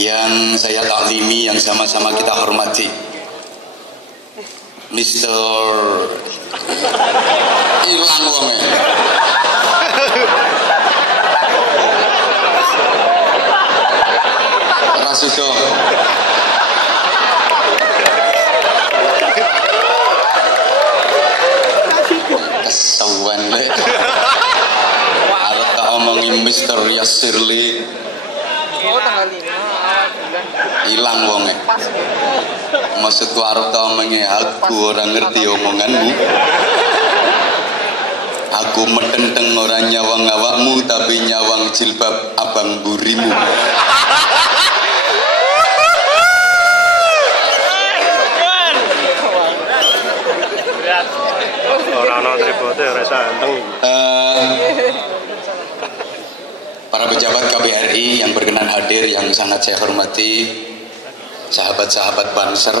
yang saya taklimi, yang sama-sama kita hormati, Mr. Ilang wonge. Rasudo. Kesawan le. Arep tak omongin Mr. Yasirli. Oh, tanggal 5 Hilang wonge. Maksudku arep tak omongin aku orang ngerti omonganmu. Aku medenteng orang nyawang awakmu tapi nyawang jilbab abang burimu. Orang-orang tripote rasa anteng. Para pejabat KBRI yang berkenan hadir, yang sangat saya hormati, sahabat-sahabat Banser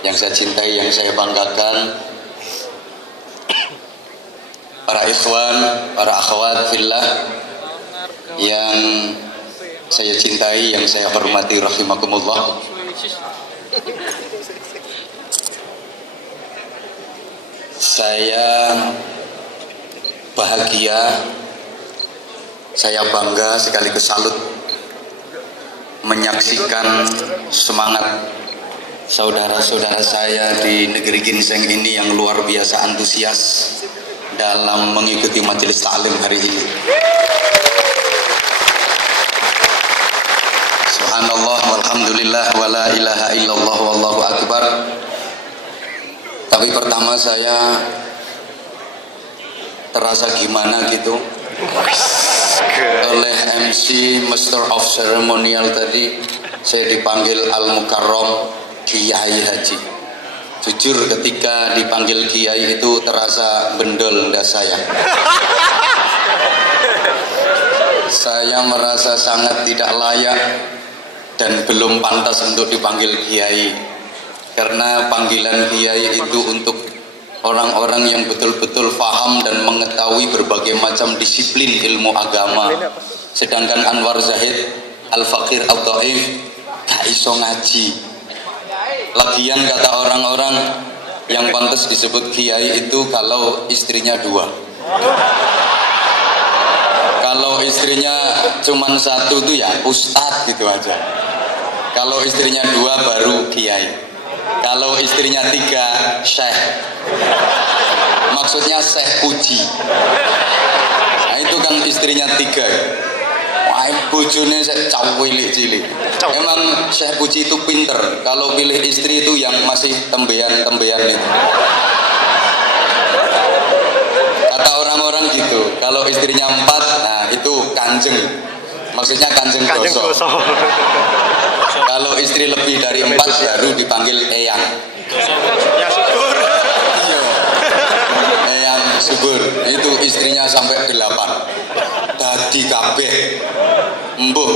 yang saya cintai, yang saya banggakan, para ikhwan, para akhwat fillah yang saya cintai, yang saya hormati, rahimakumullah. Saya bahagia, saya bangga sekaligus salut menyaksikan semangat saudara-saudara saya di negeri ginseng ini yang luar biasa antusias dalam mengikuti majelis taklim hari ini. Subhanallah walhamdulillah wala ilaha illallah wallahu akbar. Tapi pertama saya terasa gimana gitu oleh MC Master of Ceremonial tadi. Saya dipanggil Al-Mukarram Kiai Haji. Jujur ketika dipanggil Kiai itu terasa bendol ndak saya. Saya merasa sangat tidak layak dan belum pantas untuk dipanggil Kiai. Karena panggilan Kiai itu untuk orang-orang yang betul-betul paham dan mengetahui berbagai macam disiplin ilmu agama. Sedangkan Anwar Zahid Al-Fakir Al-Dhaif gak iso ngaji. Lagian kata orang-orang yang pantas disebut Kiai itu kalau istrinya 2. Kalau istrinya cuma 1 tuh ya Ustadz gitu aja. Kalau istrinya 2 baru Kiai. Kalau istrinya 3 Syekh. Maksudnya Syekh Puji. Nah itu kan istrinya 3. Wah bojone Syekh cilik. Emang Syekh Puji itu pinter. Kalau pilih istri itu yang masih tembean-tembean itu. Kata orang-orang gitu. Kalau istrinya 4, nah itu kanjeng. Maksudnya kanjeng gosok. Kalau istri lebih dari 4 baru dipanggil eyang. Ya syukur. Iya. Eyang subur. Itu istrinya sampai 8. Dadi kabeh. Embuh,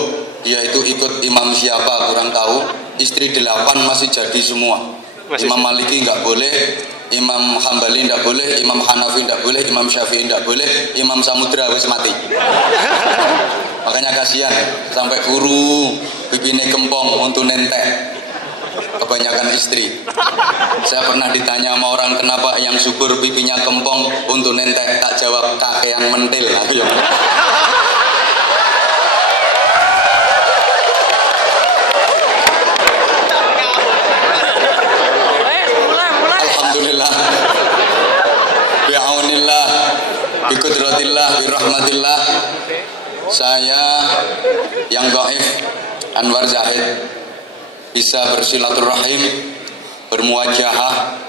dia itu ikut imam siapa kurang tahu. Istri 8 masih jadi semua. Imam Maliki nggak boleh, Imam Hambali nggak boleh, Imam Hanafi nggak boleh, Imam Syafi'i nggak boleh, Imam Samudra wis mati. Makanya kasihan sampai guru bibine kempong untuk nentek. Kebanyakan istri. Saya pernah ditanya sama orang kenapa yang subur pipinya kempong untuk nentek, tak jawab kakek yang mentil. Alhamdulillah. Bi'aunillah, biqudratillah, birahmatillah. Saya yang gaib Anwar Zahid bisa bersilaturahim, bermuajahah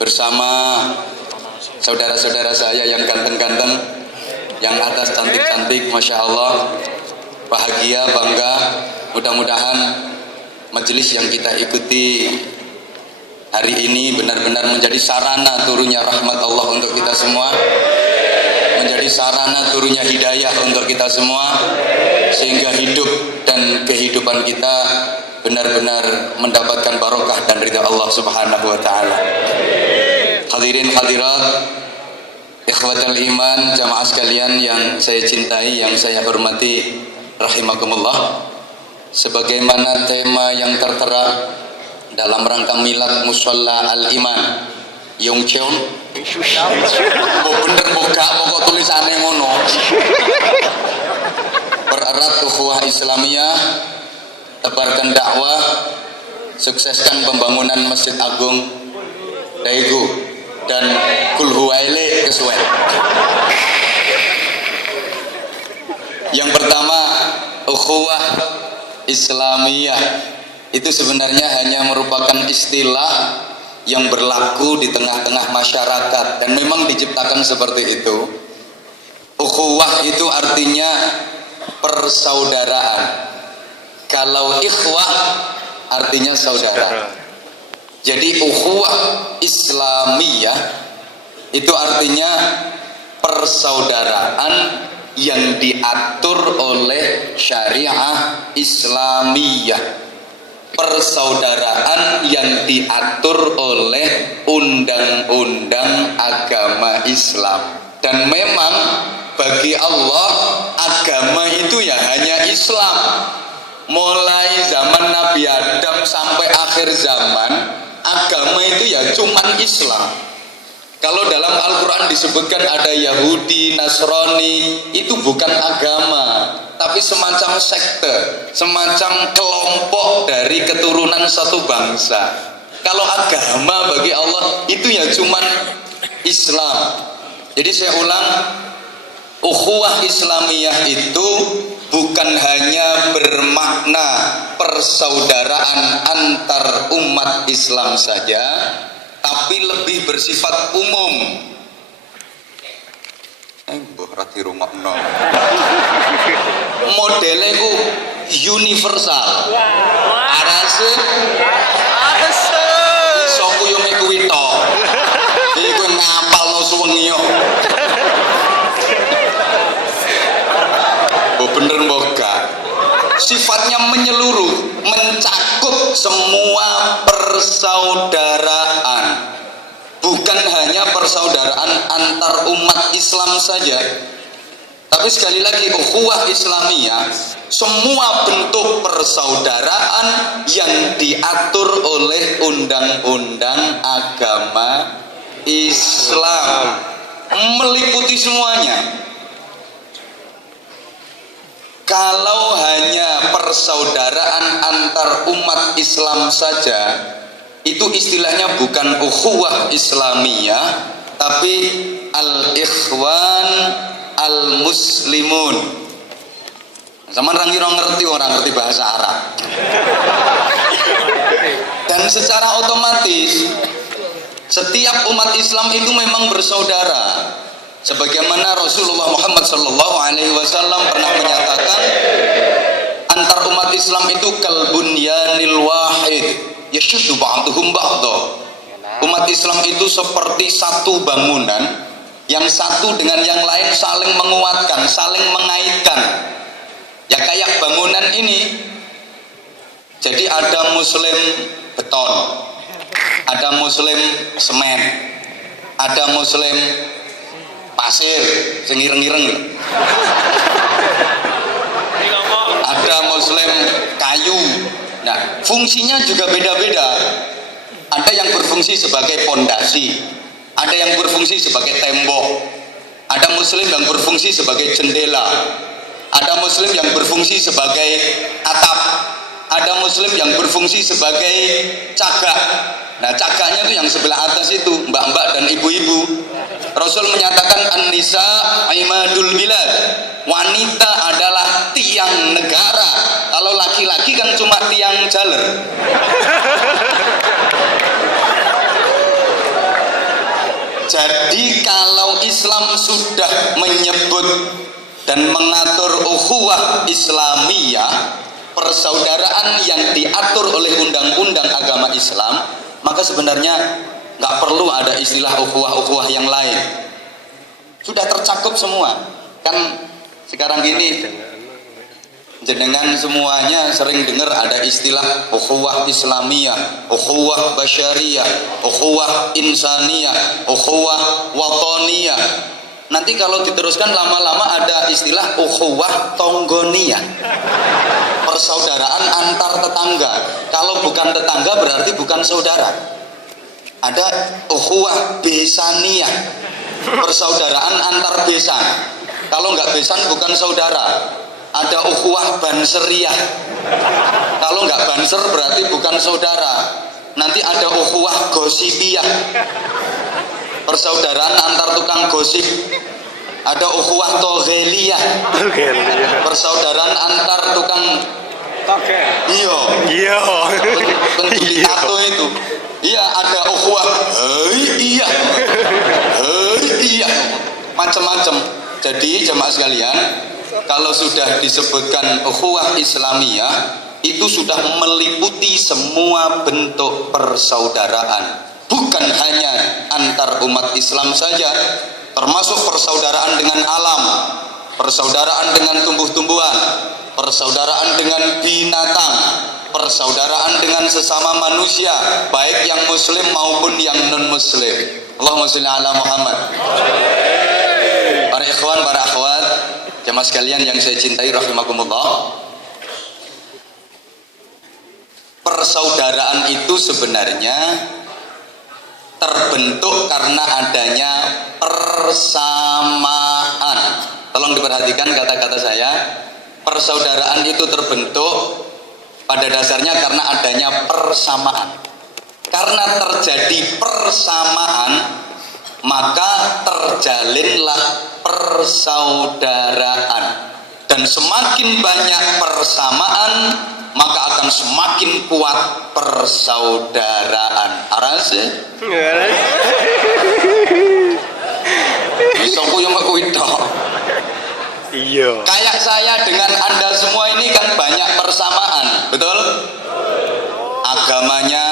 bersama saudara-saudara saya yang ganteng-ganteng, yang atas cantik-cantik, Masya Allah. Bahagia, bangga. Mudah-mudahan majelis yang kita ikuti hari ini benar-benar menjadi sarana turunnya rahmat Allah untuk kita semua, menjadi sarana turunnya hidayah untuk kita semua, sehingga hidup dan kehidupan kita benar-benar mendapatkan barokah dan ridha Allah Subhanahu wa taala. Hadirin hadirat, ikhwatul iman, jamaah sekalian yang saya cintai, yang saya hormati, rahimakumullah, sebagaimana tema yang tertera dalam rangka milad Musholla Al-Iman Yongcheon. Oh bener boga pokok tulisannya ngono. Pererat ukhuwah Islamiyah, tebarkan dakwah, sukseskan pembangunan Masjid Agung Daegu dan Kulhuwaile kesuwen. Yang pertama, ukhuwah Islamiyah itu sebenarnya hanya merupakan istilah yang berlaku di tengah-tengah masyarakat dan memang diciptakan seperti itu. Ukhuwah itu artinya persaudaraan. Kalau ikhwah artinya saudara. Jadi ukhuwah Islamiyah itu artinya persaudaraan yang diatur oleh syariah Islamiyah. Persaudaraan yang diatur oleh undang-undang agama Islam. Dan memang bagi Allah agama itu ya hanya Islam. Mulai zaman Nabi Adam sampai akhir zaman, agama itu ya cuman Islam. Kalau dalam Al-Quran disebutkan ada Yahudi, Nasrani, itu bukan agama, tapi semacam sekte, semacam kelompok dari keturunan satu bangsa. Kalau agama bagi Allah itu ya cuman Islam. Jadi saya ulang, ukhuwah Islamiyah itu bukan hanya bermakna persaudaraan antar umat Islam saja, tapi lebih bersifat umum. Mbah rati rungokno. Modele ku universal. Arase iso kuyo mek kuwi tok. Iku ngapalno suwengi yo. Oh bener mbok gak? Sifatnya menyeluruh, mencakup semua persaudaraan, bukan hanya persaudaraan antar umat Islam saja, tapi sekali lagi ukhuwah Islamiyah semua bentuk persaudaraan yang diatur oleh undang-undang agama Islam, meliputi semuanya. Kalau hanya persaudaraan antar umat Islam saja, itu istilahnya bukan ukhuwah Islamiyah, tapi al-ikhwan al-muslimun. Sama orang ngerti bahasa Arab. Dan secara otomatis setiap umat Islam itu memang bersaudara. Sebagaimana Rasulullah Muhammad SAW pernah menyatakan, antar umat Islam itu kalbunyanil wahid yashuddu ba'duhum ba'dha. Umat Islam itu seperti satu bangunan yang satu dengan yang lain saling menguatkan, saling mengaitkan. Ya kayak bangunan ini. Jadi ada muslim beton, ada muslim semen, ada muslim pasir sing ireng-ireng, ada muslim kayu. Nah fungsinya juga beda-beda. Ada yang berfungsi sebagai pondasi, ada yang berfungsi sebagai tembok, ada muslim yang berfungsi sebagai jendela, ada muslim yang berfungsi sebagai atap, ada muslim yang berfungsi sebagai cagak. Nah cagaknya itu yang sebelah atas itu mbak-mbak dan ibu-ibu. Rasul menyatakan an-nisa imadul bilad, wanita adalah tiang negara. Kalau laki-laki kan cuma tiang jaler. Jadi kalau Islam sudah menyebut dan mengatur ukhuwah Islamiyah, persaudaraan yang diatur oleh undang-undang agama Islam, maka sebenarnya nggak perlu ada istilah ukhuwah-ukhuwah yang lain. Sudah tercakup semua. Kan sekarang ini jenengan semuanya sering dengar ada istilah ukhuwah Islamiyah, ukhuwah basyariyah, ukhuwah insaniyah, ukhuwah watoniyah. Nanti kalau diteruskan lama-lama ada istilah ukhuwah tonggoniyah, persaudaraan antar tetangga. Kalau bukan tetangga berarti bukan saudara. Ada ukhuwah besaniyah, persaudaraan antar besan. Kalau nggak besan bukan saudara. Ada ukhuwah banseriyah. Kalau nggak banser berarti bukan saudara. Nanti ada ukhuwah gosipiyah, persaudaraan antar tukang gosip. Ada ukhuwah togheliyah, persaudaraan antar tukang iya penculik tato itu. Iya, ada ukhuwah iya macam-macam. Jadi jemaah sekalian, kalau sudah disebutkan ukhuwah Islamiyah itu sudah meliputi semua bentuk persaudaraan, bukan hanya antar umat Islam saja, termasuk persaudaraan dengan alam, persaudaraan dengan tumbuh-tumbuhan, persaudaraan dengan binatang, persaudaraan dengan sesama manusia, baik yang muslim maupun yang non muslim. Allahumma sholli ala Muhammad. Para ikhwan, para akhwat, jemaah sekalian yang saya cintai rahimakumullah, persaudaraan itu sebenarnya terbentuk karena adanya persamaan. Tolong diperhatikan kata-kata saya. Persaudaraan itu terbentuk pada dasarnya karena adanya persamaan. Karena terjadi persamaan, maka terjalinlah persaudaraan. Dan semakin banyak persamaan, maka akan semakin kuat persaudaraan. Arase? Bisa kuwi mek kuwi tok. Iya. Kayak saya dengan Anda semua ini kan banyak persamaan, betul? Agamanya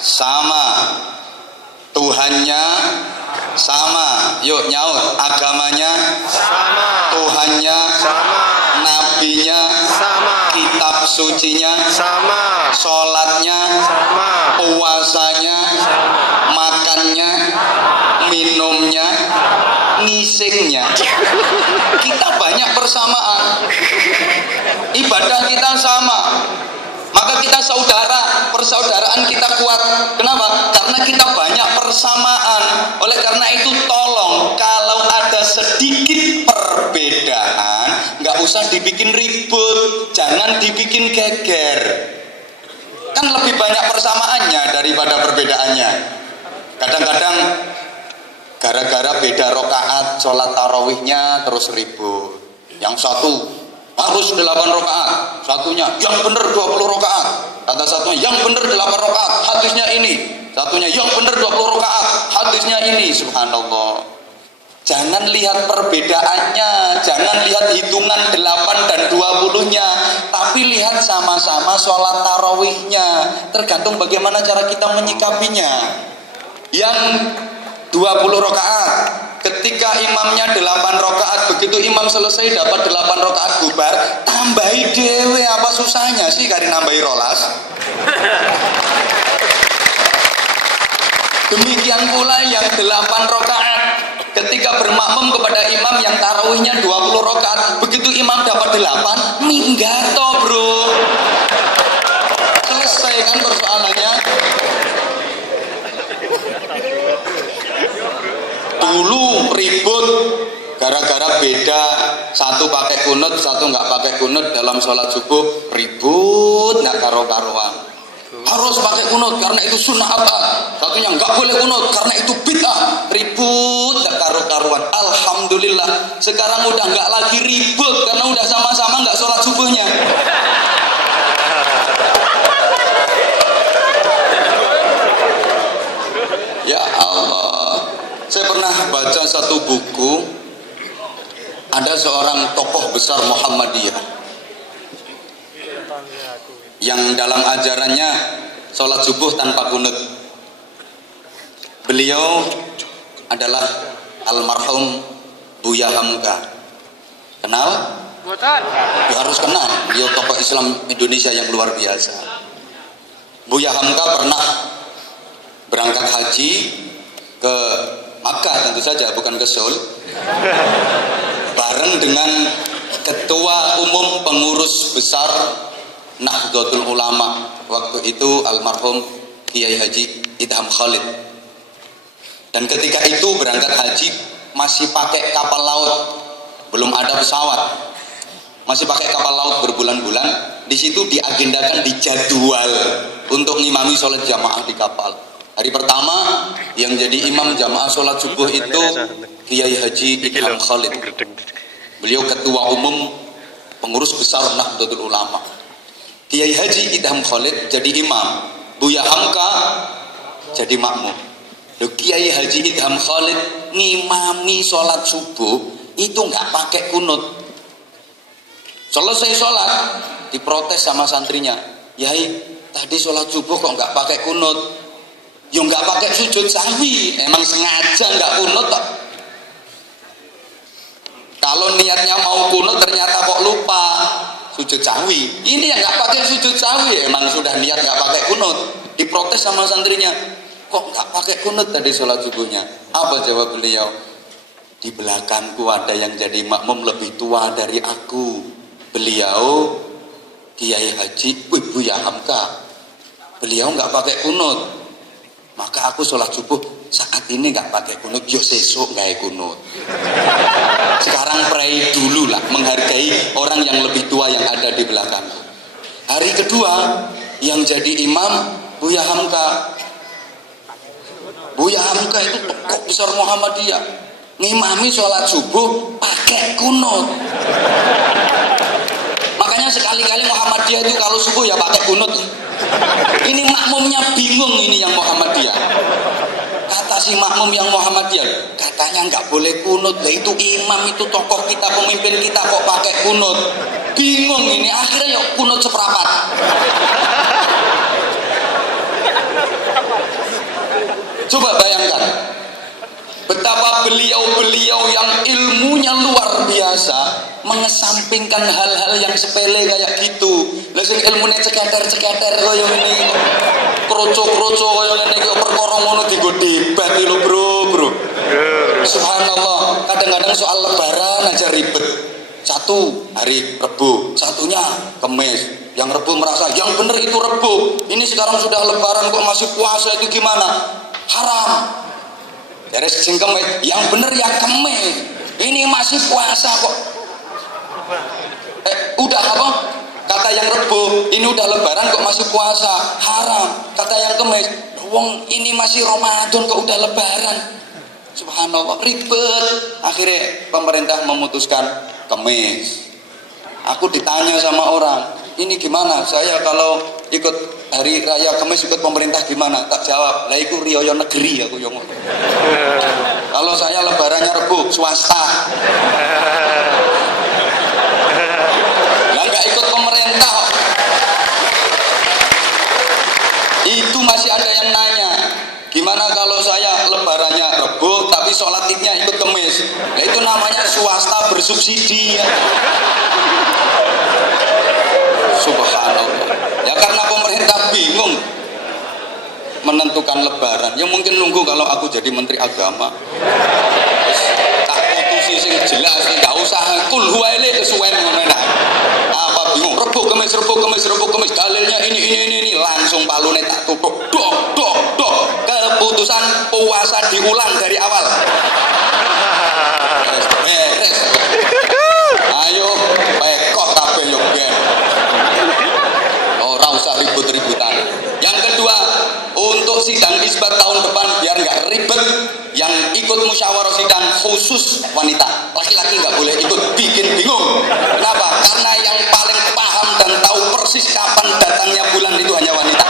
sama, Tuhannya sama. Yuk nyaut, agamanya Sama. Tuhannya Sama. nabinya Sama. kitab sucinya Sama. sholatnya Sama. puasanya makannya minumnya ngisingnya. Kita banyak persamaan, ibadah kita sama, maka kita saudara, persaudaraan kita kuat. Kenapa? Karena kita banyak persamaan. Oleh karena itu tolong, kalau ada sedikit perbedaan, nggak usah dibikin ribut, jangan dibikin geger. Kan lebih banyak persamaannya daripada perbedaannya. Kadang-kadang gara-gara beda rokaat sholat tarawihnya terus ribut. Yang satu harus 8 rokaat, satunya yang benar 20 rokaat. Kata satunya yang benar 8 rokaat, hadisnya ini. Satunya yang benar 20 rokaat, hadisnya ini. Subhanallah. Jangan lihat perbedaannya, jangan lihat hitungan 8 dan 20-nya, tapi lihat sama-sama sholat tarawihnya. Tergantung bagaimana cara kita menyikapinya. Yang 20 rakaat, ketika imamnya 8 rakaat, begitu imam selesai dapat 8 rakaat bubar, tambahi dewe, apa susahnya sih kari nambahi rolas. Demikian pula yang 8 rakaat, ketika bermakmum kepada imam yang tarawihnya 20 rakaat, begitu imam dapat 8, minggato bro, selesai kan persoalannya. Dulu ribut gara-gara beda, satu pakai kunut, satu nggak pakai kunut dalam sholat subuh, ribut nggak karu-karuan. Harus pakai kunut karena itu sunnah apa? Satunya nggak boleh kunut karena itu bid'ah, ribut nggak karu-karuan. Alhamdulillah sekarang udah nggak lagi ribut karena udah sama-sama nggak sholat subuhnya. Ya Allah, saya pernah baca satu buku, ada seorang tokoh besar Muhammadiyah yang dalam ajarannya sholat subuh tanpa kunut. Beliau adalah almarhum Buya Hamka. Kenal? Ya harus kenal. Beliau tokoh Islam Indonesia yang luar biasa. Buya Hamka pernah berangkat haji ke Makkah tentu saja, bukan ke Seoul. Bareng dengan Ketua Umum Pengurus Besar Nahdlatul Ulama waktu itu almarhum Kiai Haji Idham Khalid. Dan ketika itu berangkat haji masih pakai kapal laut, belum ada pesawat, masih pakai kapal laut berbulan-bulan. Di situ diagendakan, dijadwal untuk ngimami sholat jamaah di kapal. Hari pertama yang jadi imam jamaah sholat subuh itu Kiai Haji Idham Khalid. Beliau Ketua Umum Pengurus Besar Nahdlatul Ulama. Kiai Haji Idham Khalid jadi imam, Buya Hamka jadi makmum. Kiai Haji Idham Khalid ngimami sholat subuh itu nggak pakai kunut. Selesai sholat diprotes sama santrinya, Yai tadi sholat subuh kok nggak pakai kunut? Ya nggak pakai sujud sahwi, emang sengaja nggak kunut kok. Kalau niatnya mau kunut ternyata kok lupa sujud sahwi. Ini yang nggak pakai sujud sahwi, emang sudah niat nggak pakai kunut. Diprotes sama santrinya, kok nggak pakai kunut tadi sholat subuhnya? Apa jawab beliau? Di belakangku ada yang jadi makmum lebih tua dari aku. Beliau Kiai Haji Buya Hamka. Beliau nggak pakai kunut. Maka aku sholat subuh saat ini nggak pakai kunut. Yo sesuk nggak kunut. Sekarang pray dulu lah, menghargai orang yang lebih tua yang ada di belakangku. Hari kedua yang jadi imam Buya Hamka. Buya Hamka itu tokoh besar Muhammadiyah, ngimami sholat subuh pakai kunut. Makanya sekali-kali Muhammadiyah itu kalau subuh ya pakai kunut. Ini makmumnya bingung, ini yang Muhammadiyah. Kata si makmum yang Muhammadiyah, katanya nggak boleh kunut. Lah itu imam, itu tokoh kita, pemimpin kita kok pakai kunut. Bingung ini, akhirnya yuk kunut seperempat. Coba bayangkan betapa beliau-beliau yang ilmunya luar biasa mengesampingkan hal-hal yang sepele kayak gitu. Lah sing ilmune ceketer-ceketer koyo ngene, kroco-kroco koyo ngene iki perkara ngono dienggo debat lho, Bro. Subhanallah, kadang-kadang soal lebaran aja ribet. Satu hari Rebo, satunya Kemis. Yang Rebo merasa yang benar itu Rebo. Ini sekarang sudah lebaran kok masih puasa, itu gimana? Haram. Dari sing Kemis, yang bener ya Kemis. Ini masih puasa kok. Udah apa? Kata yang Rebo, ini udah lebaran kok masih puasa. Haram. Kata yang Kemis, wong ini masih Ramadan kok udah lebaran. Subhanallah, ribet. Akhirnya pemerintah memutuskan Kemis. Aku ditanya sama orang, ini gimana? Saya kalau ikut hari raya Kemis ikut pemerintah gimana? Tak jawab, lah iku riyo negeri aku yang ngono. Kalau saya lebarannya Rebo swasta. Lah enggak ikut pemerintah. Itu masih ada yang nanya, gimana kalau saya lebarannya Rebo tapi sholat idnya ikut Kemis? Nah itu namanya swasta bersubsidi. Subhanallah. Ya karena pemerintah bingung menentukan lebaran. Ya mungkin nunggu kalau aku jadi menteri agama. Tak putusi sing jelas, enggak usah kul huwaile kesuwen ngono enak. Apa bingung? Rebo Kemis, dalilnya ini langsung palune tak tutup. Dok. Keputusan puasa diulang dari awal. Beres. Ayo pekok kabeh yo ben. Ora usah ribut-ributan. Yang kedua, untuk sidang isbat tahun depan biar nggak ribet, yang ikut musyawarah sidang khusus wanita, laki-laki nggak boleh ikut, bikin bingung. Kenapa? Karena yang paling paham dan tahu persis kapan datangnya bulan itu hanya wanita.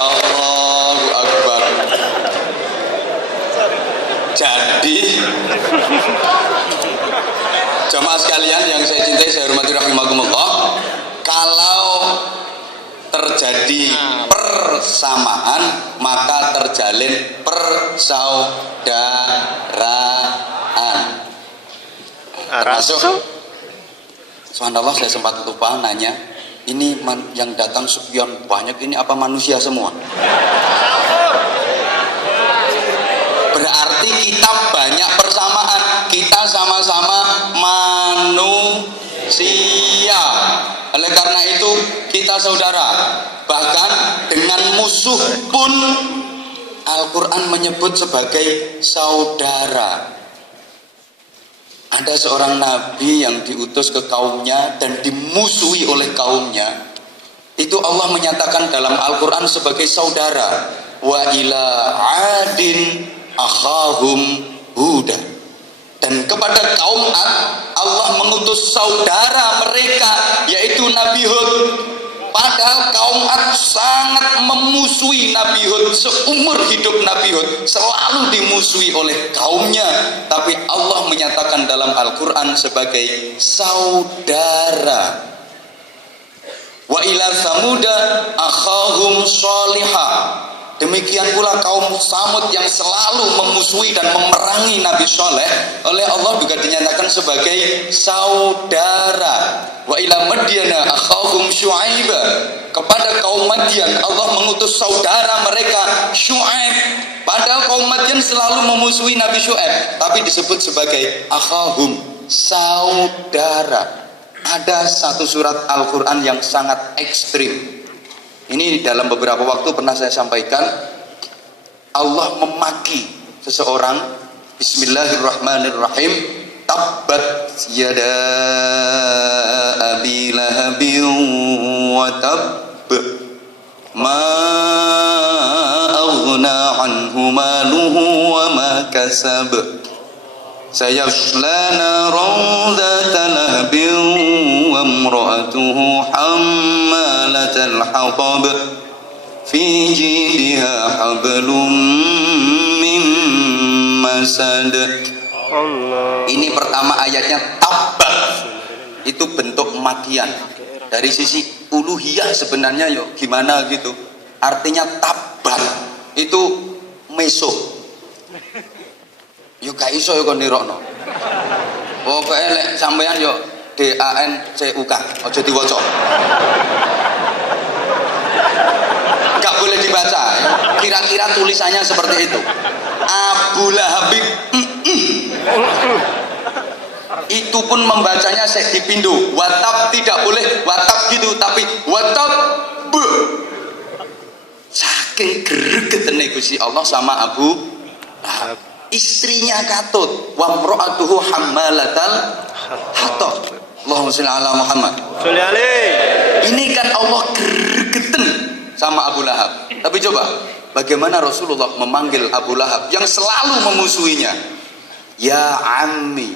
Allahu Akbar. Jadi jamaah sekalian yang saya cintai, saya hormati rahimakumullah, kalau terjadi persamaan maka terjalin persaudaraan. Termasuk subhanallah, saya sempat lupa nanya, Ini yang datang sekian banyak ini apa manusia semua? Berarti kita banyak persamaan. Kita sama-sama manusia. Oleh karena itu kita saudara. Bahkan dengan musuh pun Al-Quran menyebut sebagai saudara. Ada seorang nabi yang diutus ke kaumnya dan dimusuhi oleh kaumnya. Itu Allah menyatakan dalam Al-Quran sebagai saudara. Wa ila adin akhahum huda. Dan kepada kaum Ad Allah mengutus saudara mereka yaitu Nabi Hud. Padahal kaum Ad sangat memusuhi Nabi Hud. Seumur hidup Nabi Hud selalu dimusuhi oleh kaumnya. Tapi Allah menyatakan dalam Al-Quran sebagai saudara. Wa ila samuda akhahum sholihah. Demikian pula kaum Samud yang selalu memusuhi dan memerangi Nabi Soleh oleh Allah juga dinyatakan sebagai saudara. Wa ila Madyana akhahum Syu'aib. Kepada kaum Madian Allah mengutus saudara mereka Syu'aib. Padahal kaum Madian selalu memusuhi Nabi Syu'aib, tapi disebut sebagai akhahum, saudara. Ada satu surat Al-Quran yang sangat ekstrim. Ini dalam beberapa waktu pernah saya sampaikan. Allah memaki seseorang. Bismillahirrahmanirrahim. Tabbat yada abi lahabin wa tabb. Ma aghna anhu maluhu wa ma kasab. Sayasla naran dhata lahbin wa imra'atuhu hammalatal hatab fi jidha hablum min masad. Ini pertama ayatnya tabbat. Itu bentuk makian. Dari sisi uluhiyah sebenarnya yo gimana gitu. Artinya tabbat itu meso. Yo gak iso yo kon nirokno. Pokoke lek sampean yo DANCUK aja diwaca. Gak boleh dibaca. Kira-kira tulisannya seperti itu. Abu Lahab itu pun membacanya dipindu. Watab tidak boleh watab gitu, tapi watab saking gregetene Gusti Allah sama Abu Lahab. Istrinya katut, wa imra'atuhu hammalatal hatab. Allahumma sholli ala Muhammad. Sholli alaihi. Ini kan Allah gregeten sama Abu Lahab. Tapi coba, bagaimana Rasulullah memanggil Abu Lahab yang selalu memusuhinya? Ya ammi,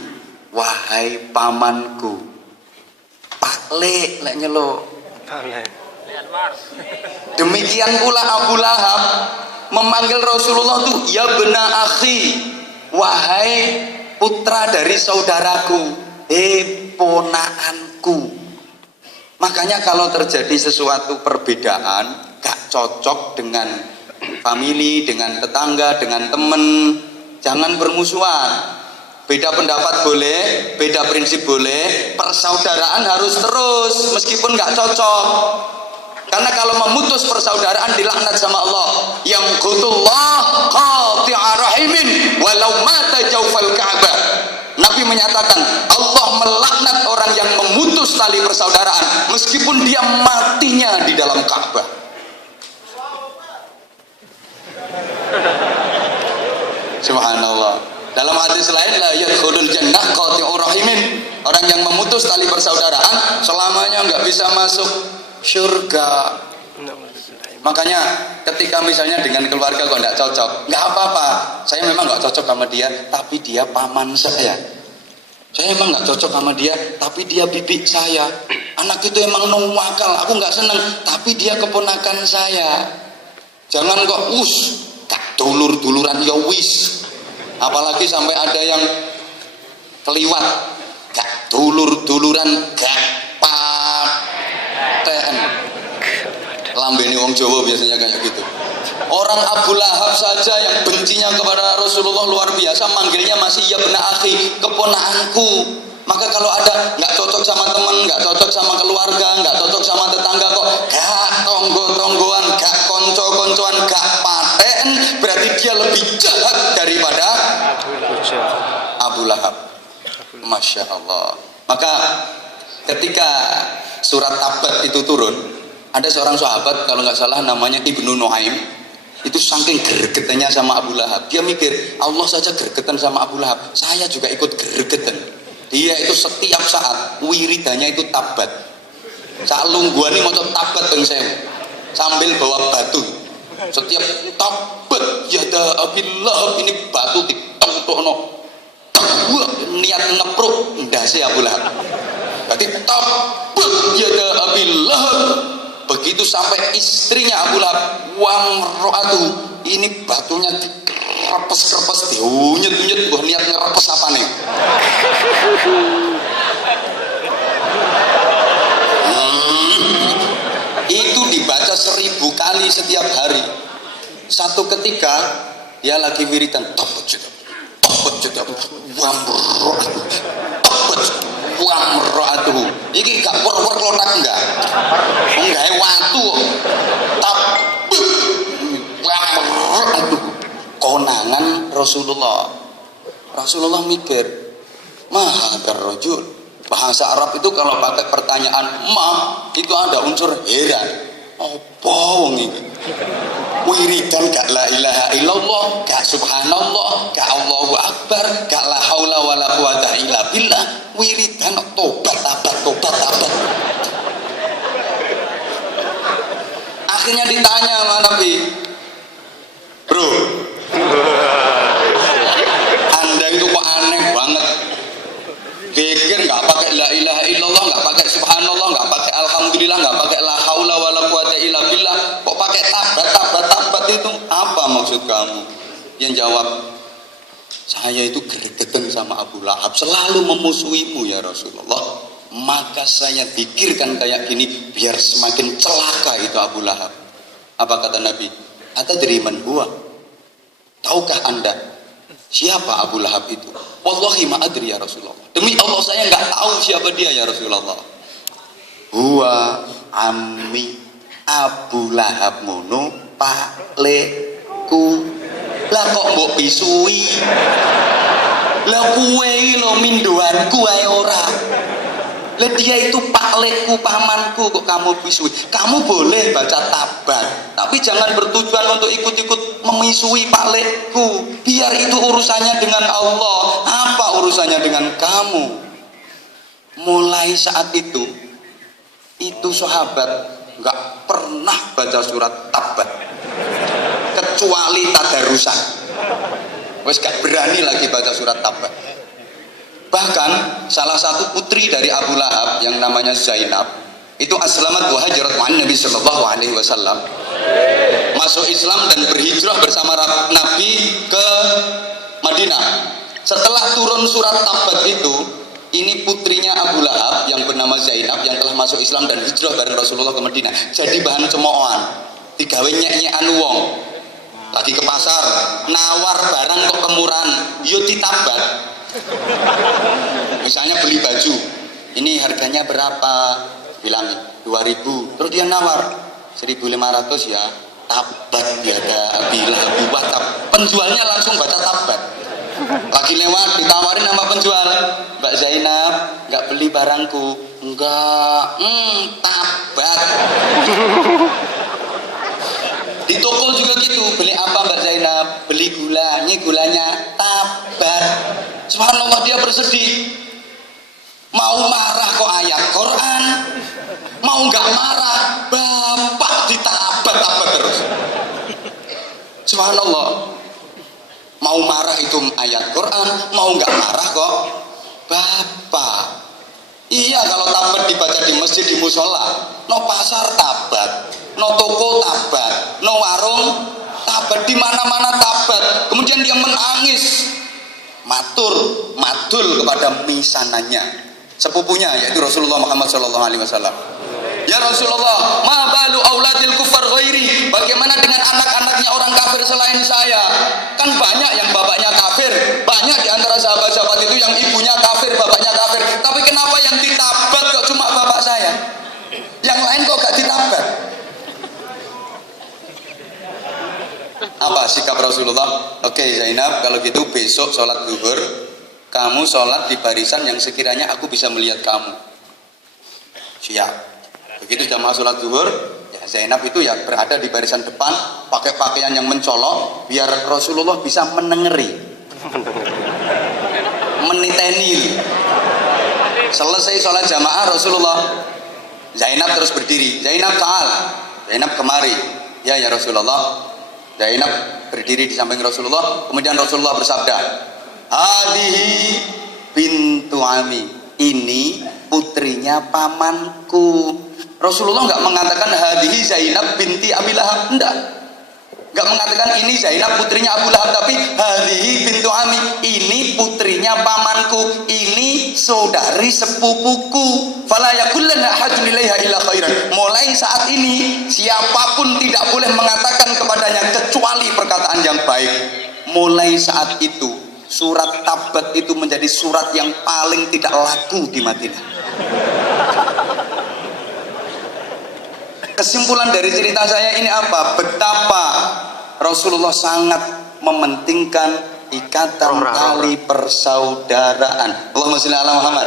wahai pamanku. Pak Le, lek nyelo. Demikian pula Abu Lahab memanggil Rasulullah tuh ya bena akhi, wahai putra dari saudaraku, ponaanku. Makanya kalau terjadi sesuatu perbedaan gak cocok dengan family, dengan tetangga, dengan temen, jangan bermusuhan. Beda pendapat boleh, beda prinsip boleh, persaudaraan harus terus meskipun gak cocok. Karena kalau memutus persaudaraan dilaknat sama Allah. Yang qutullah qati'a rahimin walau mata jawfal Ka'bah. Nabi menyatakan Allah melaknat orang yang memutus tali persaudaraan meskipun dia matinya di dalam Ka'bah. Subhanallah. Dalam hadis lain la yadkhulul jannah qati'u rahimin. Orang yang memutus tali persaudaraan selamanya enggak bisa masuk surga. Makanya ketika misalnya dengan keluarga kok enggak cocok, enggak apa-apa. Saya memang enggak cocok sama dia, tapi dia paman saya. Saya emang enggak cocok sama dia, tapi dia bibi saya. Anak itu emang nongwakal, aku enggak seneng, tapi dia keponakan saya. Jangan kok gak dulur-duluran ya wis. Apalagi sampai ada yang keliwat, gak dulur-duluran gak paten. Lambene wong Jawa biasanya kayak gitu. Orang Abu Lahab saja yang bencinya kepada Rasulullah luar biasa, manggilnya masih ya bena akhi, keponakanku. Maka kalau ada nggak cocok sama teman, nggak cocok sama keluarga, nggak cocok sama tetangga kok gak tonggo-tonggoan, gak konco-koncoan, gak paten, berarti dia lebih jahat daripada Abu Lahab. Masya Allah. Maka ketika surat Tabbat itu turun, ada seorang sahabat kalau nggak salah namanya Ibnu Nuaim, itu saking gregetannya sama Abu Lahab, dia mikir Allah saja gregetan sama Abu Lahab, saya juga ikut gregetan. Dia itu setiap saat wiridannya itu tabat. Sak lungguan ini mau tabat bang saya, sambil bawa batu. Setiap tabat ya ada Abillah, ini batu ditongtokno. Niat ngepruk ndase Abu Lahab. Berarti tabat ya ada Abillah. Begitu sampai istrinya Abu Lahab, wamro'atu, ini batunya kerepes-kerepes, diunyet-unyet, gua niat ngerepes apa nih? Itu dibaca 1000 kali setiap hari. Satu ketika dia lagi wiridan, wamro'atu, ini gak war-war klotak enggak? Enggak watu, wamro'atu. Konangan Rasulullah mikir, mahadar rajul. Bahasa Arab itu kalau pakai pertanyaan ma itu ada unsur heran. Apa wong iki? Wiridan gak la ilaha illallah, gak subhanallah, gak Allahu akbar, gak la haula wala quwata illa billah. Wiridan tobat. Akhirnya ditanya sama Nabi, bro, Anda itu kok aneh banget. Geger nggak pakai la ilaha illallah, nggak pakai subhanallah, nggak pakai alhamdulillah, nggak pakai la haula wala quwata illa billah, kok pakai tabat itu apa maksud kamu? Yang jawab, saya itu gregetan sama Abu Lahab, selalu memusuhimu ya Rasulullah. Maka saya pikirkan kayak gini biar semakin celaka itu Abu Lahab. Apa kata Nabi? Atadri man huwa? Tahukah Anda siapa Abu Lahab itu? Wallahi ma adri ya Rasulullah. Demi Allah saya nggak tahu siapa dia ya Rasulullah. Huwa ammi, Abu Lahab mono pakleku. Lah kok mbok pisui? Lah kuwe lo mindoanku ae ora. Lah dia itu pakleku, pamanku, kok kamu pisui? Kamu boleh baca tabat, tapi jangan bertujuan untuk ikut-ikut memisui paklekku. Biar itu urusannya dengan Allah. Apa urusannya dengan kamu? Mulai saat itu sahabat nggak pernah baca surat tabat, kecuali tadarusan. Wes gak berani lagi baca surat tabat. Bahkan salah satu putri dari Abu Lahab yang namanya Zainab itu aslamat wa hajarat ma'an Nabi sallallahu alaihi wasallam, masuk Islam dan berhijrah bersama Nabi ke Madinah. Setelah turun surat Tabat itu, ini putrinya Abu Lahab yang bernama Zainab yang telah masuk Islam dan hijrah bareng Rasulullah ke Madinah, jadi bahan cemoohan, digawe nyek-nyekan wong. Lagi ke pasar, nawar barang kok kemurahan, yo ditabat. Misalnya beli baju, ini harganya berapa? Bilang 2.000. Terus dia nawar 1.500 ya. Tabat ya ada bilah buat penjualnya langsung baca tabat. Lagi lewat ditawarin sama penjual, Mbak Zainab nggak beli barangku? Enggak. Tabat. Di toko juga gitu, beli apa Mbak Zainab? Beli gula, ini gulanya tabat. Subhanallah, dia bersedih. Mau marah kok ayat Quran, mau nggak marah, bapak ditabat-tabat terus. Subhanallah, mau marah itu ayat Quran, mau nggak marah kok bapak. Iya, kalau tabat dibaca di masjid, di musola, no pasar tabat, no toko tabat, no warung tabat, di mana-mana tabat. Kemudian dia menangis, madul kepada misanannya, sepupunya yaitu Rasulullah Muhammad SAW. Ya Rasulullah, ma balu auladil kufar ghairi? Bagaimana dengan anak-anaknya orang kafir selain saya? Kan banyak yang bapaknya kafir, banyak di antara sahabat-sahabat itu yang ibunya kafir, bapaknya kafir. Tapi kenapa yang ditabat kok cuma bapak saya? Yang lain kok gak ditabat? Apa sikap Rasulullah? Oke Zainab, kalau gitu besok sholat zuhur kamu sholat di barisan yang sekiranya aku bisa melihat kamu. Siap. Begitu jamaah sholat zuhur, ya Zainab itu ya berada di barisan depan, pakai pakaian yang mencolok, biar Rasulullah bisa menengeri, meniteni. Selesai sholat jamaah Rasulullah, Zainab terus berdiri. Zainab ta'al, Zainab kemari. Ya Rasulullah. Zainab berdiri di samping Rasulullah. Kemudian Rasulullah bersabda, hadihi bintu ami, ini putrinya pamanku. Rasulullah nggak mengatakan hadihi Zainab binti Abi Lahab, nggak mengatakan ini Zainab putrinya Abu Lahab, tapi hadihi bintu ami, ini putrinya pamanku, ini saudari sepupuku. Fala yakullanna ahadun ilaiha illa khairan. Mulai saat ini siapapun tidak boleh mengatakan kepadanya kecuali perkataan yang baik. Mulai saat itu surat Tabat itu menjadi surat yang paling tidak laku di Madinah. Kesimpulan dari cerita saya ini apa? Betapa Rasulullah sangat mementingkan ikatan tali persaudaraan. Allahumma sholli ala Muhammad.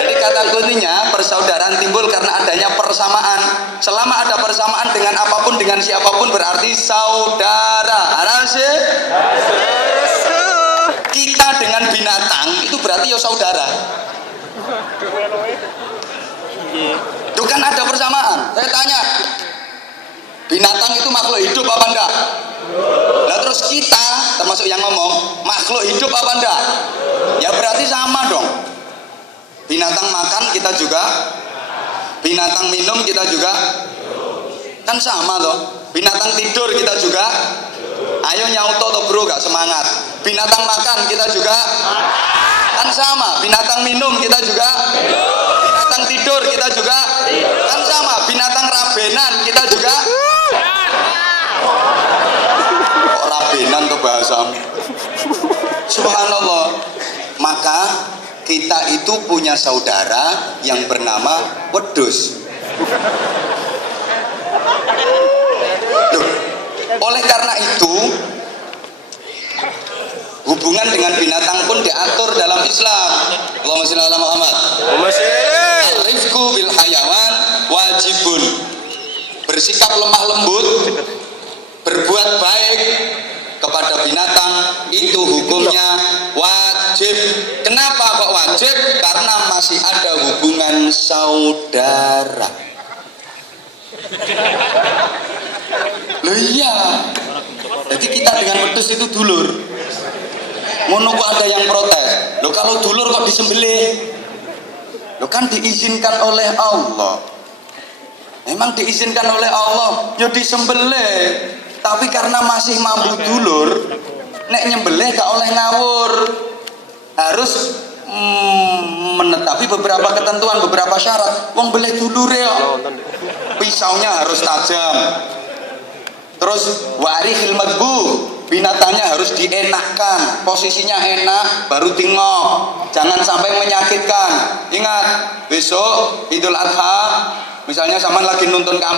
Jadi kata kuncinya persaudaraan timbul karena adanya persamaan. Selama ada persamaan dengan apapun, dengan siapapun berarti saudara. Arase? Kita dengan binatang itu berarti ya saudara. Itu kan ada persamaan. Saya tanya, binatang itu makhluk hidup apa enggak? Nah terus kita, termasuk yang ngomong, makhluk hidup apa enggak? Ya berarti sama dong. Binatang makan kita juga, binatang minum kita juga, kan sama toh. Binatang tidur kita juga, ayo nyauto toh bro, gak semangat. Binatang makan kita juga, kan sama. Binatang minum kita juga, binatang tidur kita juga, kan sama. Binatang rabenan kita juga. Kok rabenan tuh bahasamu? Subhanallah. Maka kita itu punya saudara yang bernama wedhus. Loh, oleh karena itu hubungan dengan binatang pun diatur dalam Islam. Allahumma sholli ala Muhammad. Al-rifqu bil hayawan wajibun. Bersikap lemah lembut, berbuat baik kepada binatang itu hukumnya wajib. Kenapa kok wajib? Karena masih ada hubungan saudara. Loh iya. Jadi kita dengan wedhus itu dulur. Ngono kok ada yang protes. Loh kalau dulur kok disembelih? Loh kan diizinkan oleh Allah. Memang diizinkan oleh Allah, ya disembelih. Tapi karena masih mampu dulur, nek nyembelih gak oleh ngawur. Harus menetapi beberapa ketentuan, beberapa syarat. Wong beleh dulure kok. Pisaunya harus tajam. Terus warihil madbu, binatangnya harus dienakkan, posisinya enak, baru tingok, jangan sampai menyakitkan. Ingat, besok Idul Adha, misalnya sama lagi nonton kamu